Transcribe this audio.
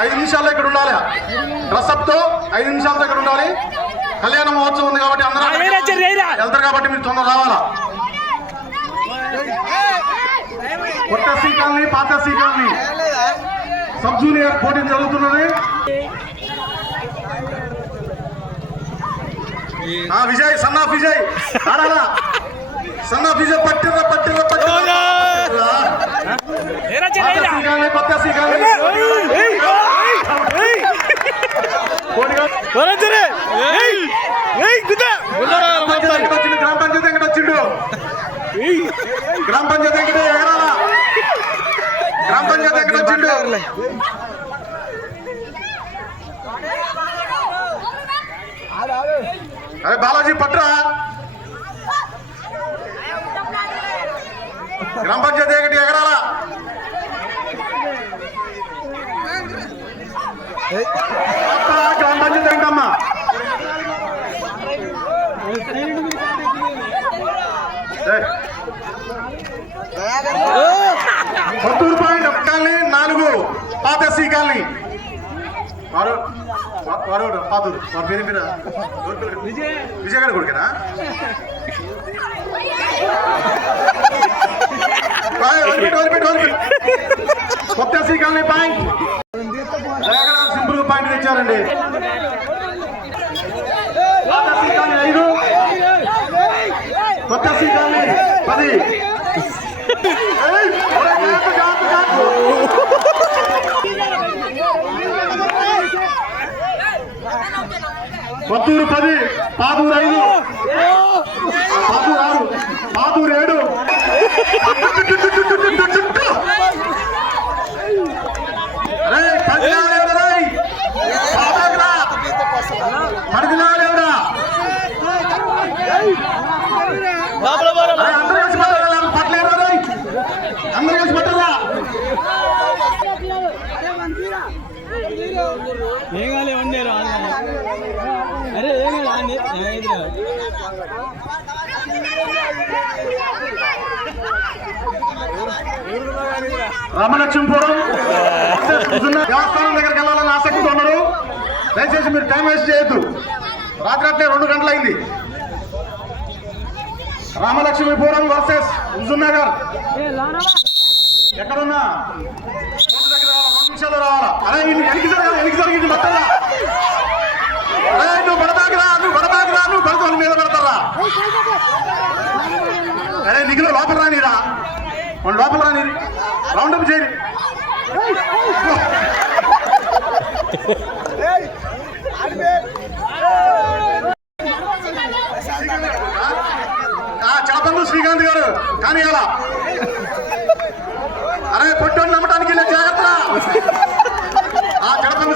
5 నిమిషాల్లో ఇక్కడ ఉండాలి. డ్రెస్అప్ తో 5 నిమిషాలతో ఇక్కడ ఉండాలి. కళ్యాణ మహోత్సవం ఉంది కాబట్టి అందరూ వెళ్తారు కాబట్టి మీరు తొందర రావాలా. కొత్త సీకాలని పాత సీకాలని సబ్ జూనియర్ పోటీ జరుగుతున్నది. విజయ్ సన్నా విజయ్ ఆడాలా. సన్నా విజయ్ పట్టిర్రా పట్టిర్రా పట్టిర్రా కొత్త సీకాలని గ్రామ పంచాయతీ ఎక్కడ వచ్చిండు. గ్రామ పంచాయతీ ఎక్కడ ఎగరాలా. గ్రామ పంచాయతీ ఎక్కడ వచ్చిండు. అరే బాలాజీ పట్రా. గ్రామ పంచాయతీ ఎక్కడి ఎగరాలా. గ్రామ పంచాయతీ ఏంటమ్మా. కొత్తూరు పాయింట్ కాలనీ 4 పాత సి కాలనీ వారు పాతూరు వారి పేరు మీద విజయ్ గారు కొడుకేనా. కొత్త C colony point simple point తెచ్చారండి. పాత సి కాలనీ 5 కొత్త సి కాలనీ 10. కొత్తూరు 10 పాదూరు 5 పాదూరు 6 పాదూరు 7. అందరూ కలిసి పట్టారా పట్టలేరు. అందరూ కలిసి పట్టారా. రామలక్ష్మీపురం దేవస్థానం దగ్గరికి వెళ్ళాలని ఆసక్తితో ఉన్నారు. దయచేసి మీరు టైం వేస్ట్ చేయొద్దు. రాత్రి 2 గంటలైంది. రామలక్ష్మీపురం వర్సెస్ హుజూర్నగర్. ఎక్కడున్నా 2 నిమిషాలు రావాలా. అరే ఎనికి జరిగింది మొత్తంగా. నువ్వు పడతాకిరా నువ్వు పడతాల మీద పడతారా. అరే నిఖిల లోపల రానిరా. మన లోపల రాని రౌండప్ చేయండి. చలపందు శ్రీకాంత్ గారు కానీ అలా. అరే పొట్టోని నమ్మటానికి జాగ్రత్త. చలపందు